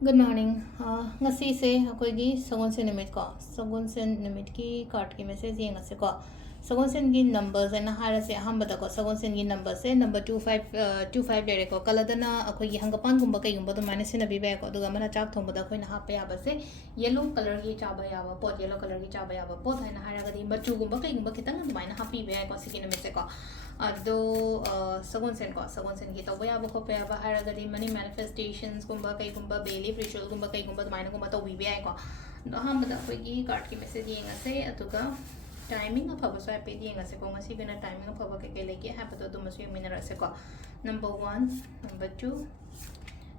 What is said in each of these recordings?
Good morning. Ngasi se akoigi sagon sen nimit ko. Sagon sen nimit ki card ki message yenga se ko. Sagon sen gi numbers and hara se hamba da ko sagon sen gi number se number 25 dere ko. Kaladana akoigi hangapan gumba kai gumba to minus na bi ba ko. Duga mana chak thong bada koi na ha pe aba se yellow color ki chaba yaba pot yellow color ki chaba yaba pot hai na hara ga di machu gumba kai gumba kitang du mana ha pi ba ko se ki nimit se ko. Ado sagon sen ko sagon sen ki to ba yaba ko pe aba hara ga di many manifestations gumba kai gumba belief ritual gumba kai gumba dumai na gumba to bi ba ko. No hamba da koi gi card ki message yenga se atuga timing of our swipe yenga se ko ngasi gana timing of our ke leke ha pato to masu minara se ko. Number 1, number 2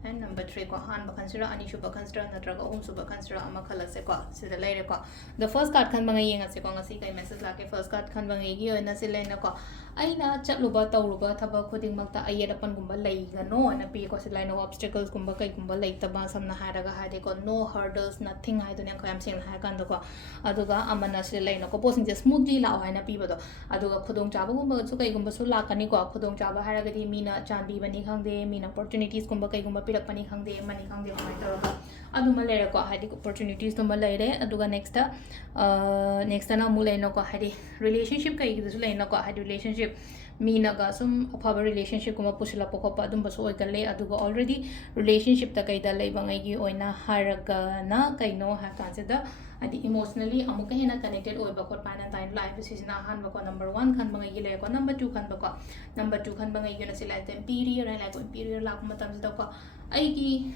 and number 3 ko han ba consider ani shuba consider natraga um suba consider ama khala se ko sida laire ko the first card khan bangai yenga se ko ngasi kai message la ke first card khan bangai gi oina se laina ko aina chatluba tawruba thaba khuding makta ayeda pan gumba lai ga no ana pi ko se laina obstacles gumba kai gumba lai taba samna haraga hade ko no hurdles nothing hai dunya ko am sing ha kan ko aduga amana se laina ko posing je smoothly la haina pi bodo aduga khudong chaba gumba su kai gumba su la kani ko khudong chaba haraga di mina chanbi bani khangde mina opportunities gumba kai gumba pirak pani khangde mani khangde mai tawra aduma lere ko hadi opportunities to malere aduga next na mu leno ko hadi relationship kai gidu leno ko hadi relationship mina ga sum afaba relationship kuma pusila poko pa adum baso oigale aduga already relationship ta kai da lei bangai gi oina haraga na kai no ha consider adi emotionally amuka hena connected oiba ko pana time life is na han ba ko number 1 khan bangai gi le ko number 2 khan ba ko number 2 khan bangai gi na sila imperial and like imperial la kuma tam da ko aigi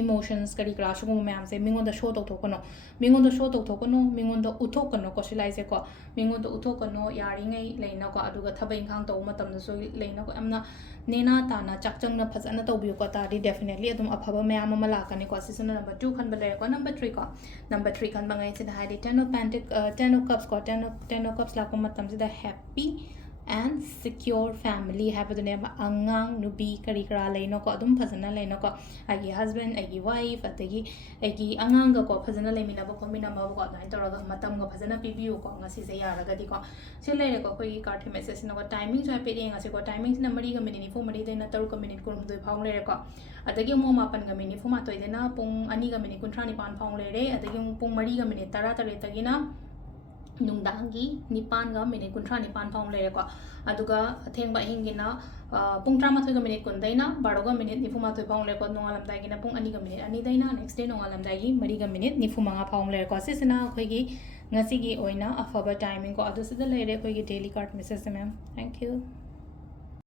emotions kari crash ko me am se mingon da show to kono mingon da show to kono mingon da uthok kono ko silai se ko mingon da uthok kono yari ngai leina ko aduga thabai khang to matam da so leina ko amna nena ta na chakchang na phasana to bi ko ta ri definitely adum aphaba me am mala ka ni ko season number 2 khan ba le ko number 3 ko number 3 khan bangai se da hadi 10 of pentacles 10 of cups ko 10 of cups la ko matam se da happy and secure family habadune angang nubi kari kara leino ko adum phasana leino ko agi husband agi wife atagi agi angang ga ko phasana lemina ba ko mina ma ko dai toraga matam ga phasana pibiu ko ngasi se yaraga di ko se lere ko koi card message na ko timing so pe de ngasi ko timing na mari ga minute fo mari de na taru ka minute ko doi phang lere ko adagi mo mapan ga minute fo ma toi de na pung ani ga minute kunthra ni pan phang lere adagi pung mari ga minute tara tare tagina nungdangi nipan ga minute kunthra nipan phang lere ko aduga thengba hingina pung trama thoi ga minute kun daina baro ga minute nifuma thoi phang lere ko nongalam dai gina pung ani ga minute ani daina next day nongalam dai gi mari ga minute nifuma nga phang lere ko sisina khoi gi ngasi gi oina afaba timing ko adu sida lere khoi gi daily card message ma'am thank you